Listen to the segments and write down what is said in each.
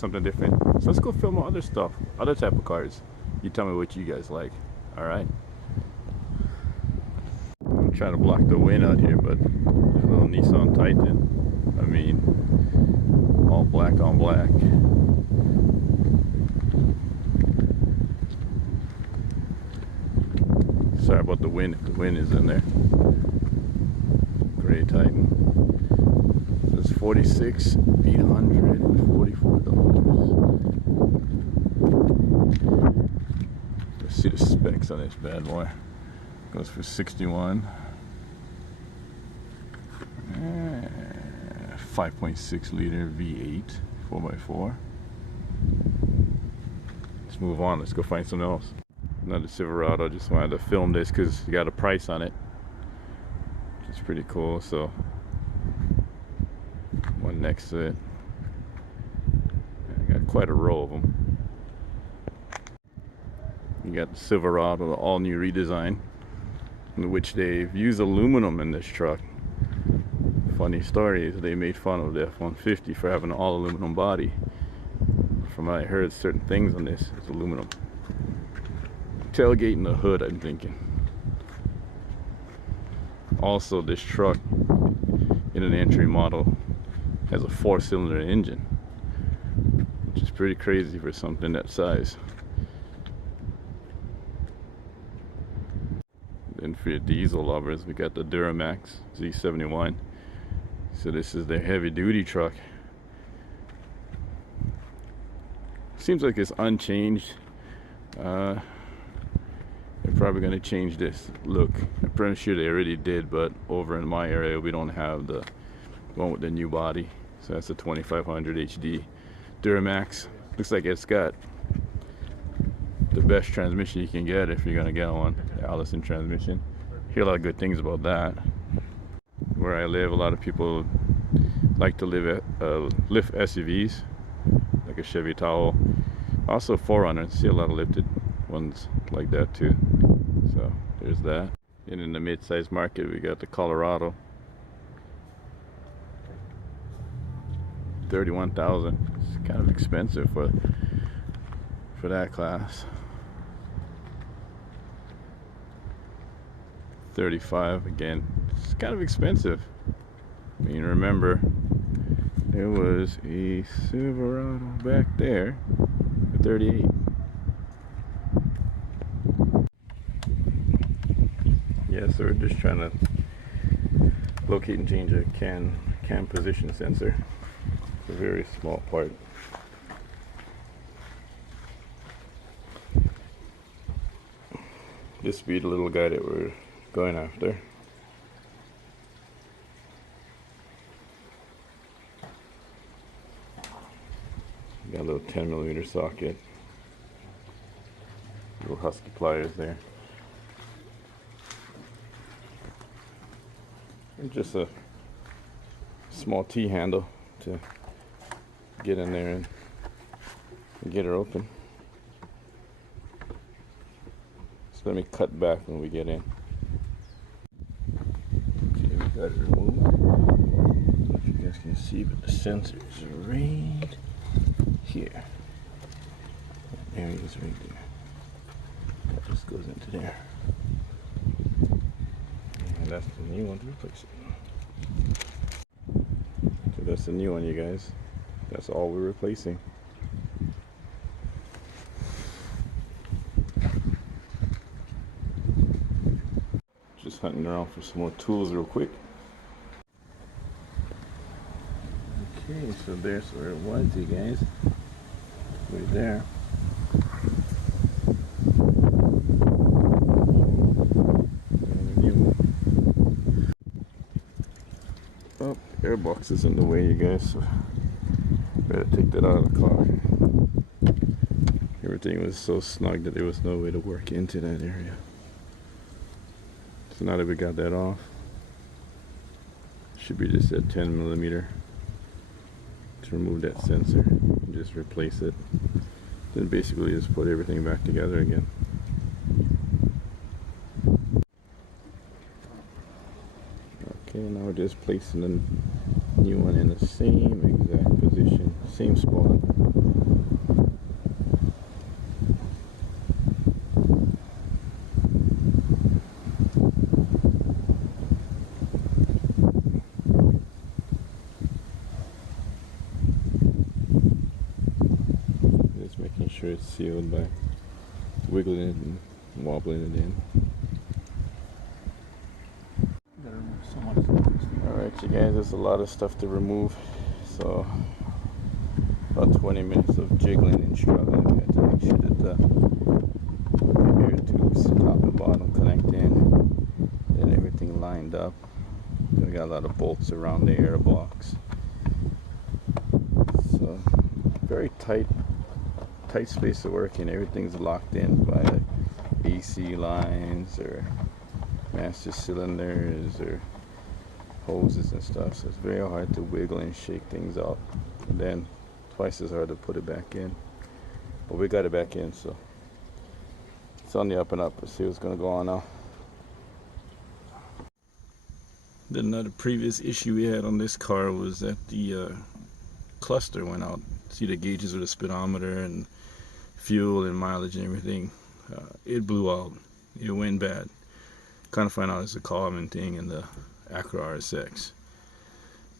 something different. So let's go film other stuff, other type of cars. You tell me what you guys like. All right. I'm trying to block the wind out here, but there's a little Nissan Titan. I mean, all black on black. Sorry about the wind if the wind is in there. Gray Titan. This is $46,844. Let's see the specs on this bad boy. Goes for 61. 5.6 liter V8 4x4. Let's move on. Let's go find something else. Another Silverado. Just wanted to film this because you got a price on it, which is pretty cool. So one next to it. I got quite a row of them. You got the Silverado, the all new redesign, in which they've used aluminum in this truck. Funny story is they made fun of the F-150 for having an all aluminum body. From what I heard, certain things on this is aluminum. Tailgate and the hood, I'm thinking. Also, this truck in an entry model has a 4-cylinder engine, which is pretty crazy for something that size. Then for your diesel lovers, we got the Duramax Z71. So this is their heavy duty truck. Seems like it's unchanged. They're probably going to change this look. I'm pretty sure they already did, but over in my area we don't have the one with the new body. So that's a 2500 HD Duramax. Looks like it's got the best transmission you can get if you're going to get one, the Allison transmission. Hear a lot of good things about that. Where I live, a lot of people like to lift SUVs, like a Chevy Tahoe. Also 4Runner, see a lot of lifted ones like that too. So there's that. And in the mid-size market, we got the Colorado. 31,000. It's kind of expensive for that class. 35 again. It's kind of expensive. I mean, remember, there was a Silverado back there for 38. Yeah, so we're just trying to locate and change a cam position sensor. It's a very small part. This be the little guy that we're going after. Got a little 10mm socket. Little Husky pliers there. And just a small T-handle to get in there and get her open. So let me cut back when we get in. Okay, we got it removed. I don't know if you guys can see, but the sensor is right here. There it is right there. That just goes into there. And that's the new one to replace it. So that's the new one, you guys. That's all we're replacing. Just hunting around for some more tools real quick. Okay, so there's where it was, you guys. Right there. Oh, airbox is in the way, you guys, so better take that out of the car. Everything was so snug that there was no way to work into that area. So now that we got that off, should be just at 10mm to remove that sensor and just replace it. Then basically just put everything back together again. Okay, now we're just placing the new one in the same exact position, same spot. sure it's sealed by wiggling it and wobbling it in. Alright you guys, there's a lot of stuff to remove, so about 20 minutes of jiggling and struggling. We had to make sure that the air tubes top and bottom connect in, and everything lined up. We got a lot of bolts around the air box, so very tight space to work in. Everything's locked in by AC lines or master cylinders or hoses and stuff, so it's very hard to wiggle and shake things out, and then twice as hard to put it back in. But we got it back in, so it's on the up and up. Let's see what's going to go on now. Then another previous issue we had on this car was that the cluster went out. See the gauges with the speedometer and fuel and mileage and everything. It blew out. It went bad. Kind of find out it's a common thing in the Acura RSX.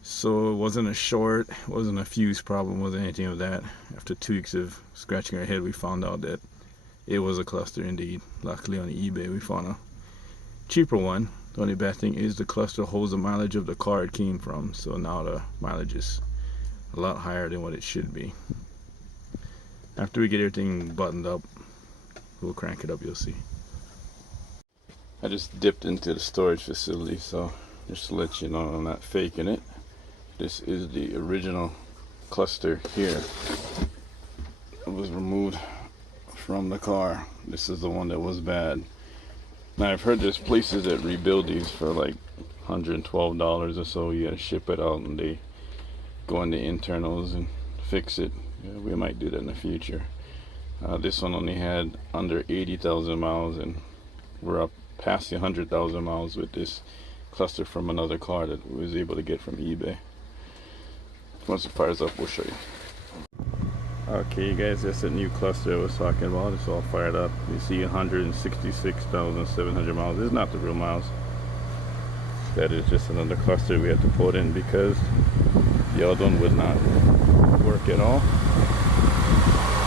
So it wasn't a short, it wasn't a fuse problem, wasn't anything of that. After 2 weeks of scratching our head, we found out that it was a cluster indeed. Luckily on eBay we found a cheaper one. The only bad thing is the cluster holds the mileage of the car it came from, so now the mileage is a lot higher than what it should be. After we get everything buttoned up, we'll crank it up, you'll see. I just dipped into the storage facility, so just to let you know I'm not faking it. This is the original cluster here. It was removed from the car. This is the one that was bad. Now I've heard there's places that rebuild these for like $112 or so. You gotta ship it out and they go in the internals and fix it. Yeah, we might do that in the future. This one only had under 80,000 miles, and we're up past the 100,000 miles with this cluster from another car that we was able to get from eBay. Once it fires up, we'll show you. Okay, you guys, that's that new cluster I was talking about. It's all fired up. You see 166,700 miles. This is not the real miles. That is just another cluster we had to put in because the other one would not work at all.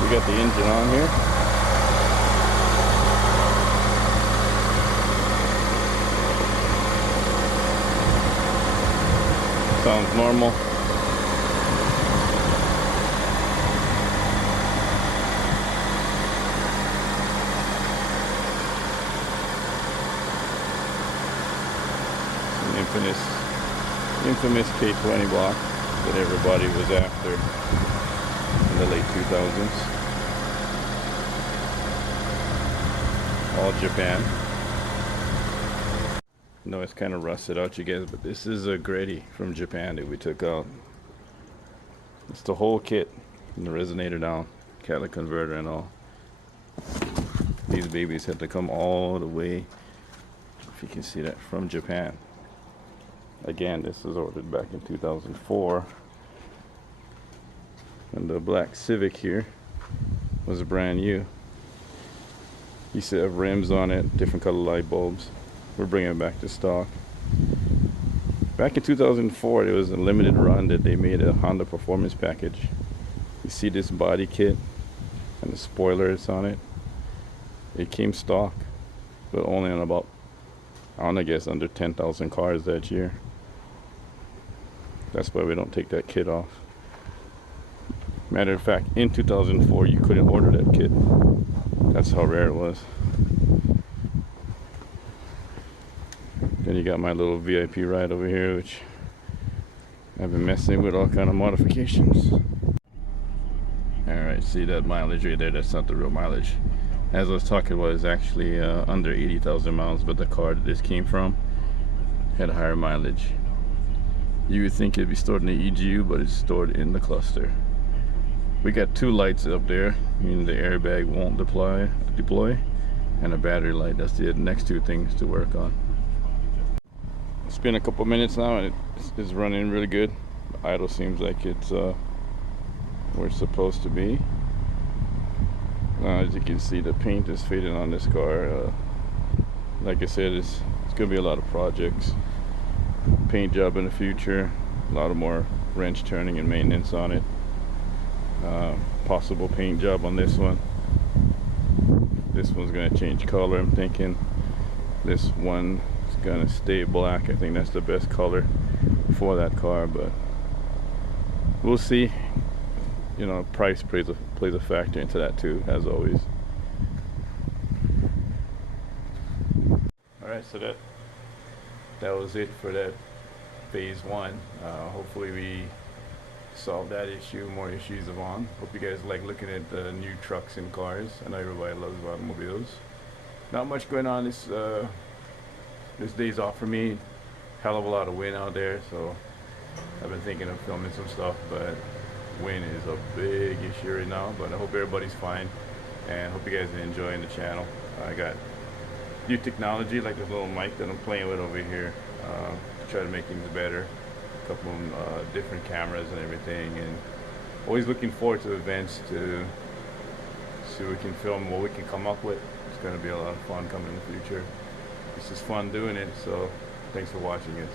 We got the engine on here. Sounds normal. Infamous K20 block that everybody was after in the late 2000s. All Japan. No, it's kind of rusted out, you guys, but this is a Greddy from Japan that we took out. It's the whole kit, from the resonator down, catalytic converter and all. These babies had to come all the way, if you can see that, from Japan. Again, this was ordered back in 2004. And the black Civic here was brand new. Used to have rims on it, different color light bulbs. We're bringing it back to stock. Back in 2004, there was a limited run that they made a Honda Performance package. You see this body kit and the spoilers on it. It came stock, but only on about, I guess, under 10,000 cars that year. That's why we don't take that kit off. Matter of fact, in 2004, you couldn't order that kit. That's how rare it was. Then you got my little VIP ride over here, which I've been messing with all kind of modifications. Alright, see that mileage right there? That's not the real mileage. As I was talking about, it's actually under 80,000 miles, but the car that this came from had a higher mileage. You would think it'd be stored in the EGU, but it's stored in the cluster. We got two lights up there, meaning the airbag won't deploy, and a battery light. That's the next two things to work on. It's been a couple minutes now and it's running really good. The idle seems like it's where it's supposed to be. As you can see, the paint is fading on this car. Like I said, it's gonna be a lot of projects. Paint job in the future, a lot of more wrench turning and maintenance on it. possible paint job on this one. This one's gonna change color. I'm thinking this one is gonna stay black. I think that's the best color for that car, but we'll see. You know, price plays a factor into that too, as always. All right, so that was it for that phase one. Hopefully we solve that issue. More issues on. Hope you guys like looking at the new trucks and cars. I know everybody loves automobiles. Not much going on this day's off for me. Hell of a lot of wind out there, so I've been thinking of filming some stuff, but wind is a big issue right now. But I hope everybody's fine, and hope you guys are enjoying the channel. I got new technology like this little mic that I'm playing with over here to try to make things better. A couple of different cameras and everything, and always looking forward to events to see what we can film, what we can come up with. It's going to be a lot of fun coming in the future. It's just fun doing it, so thanks for watching, guys.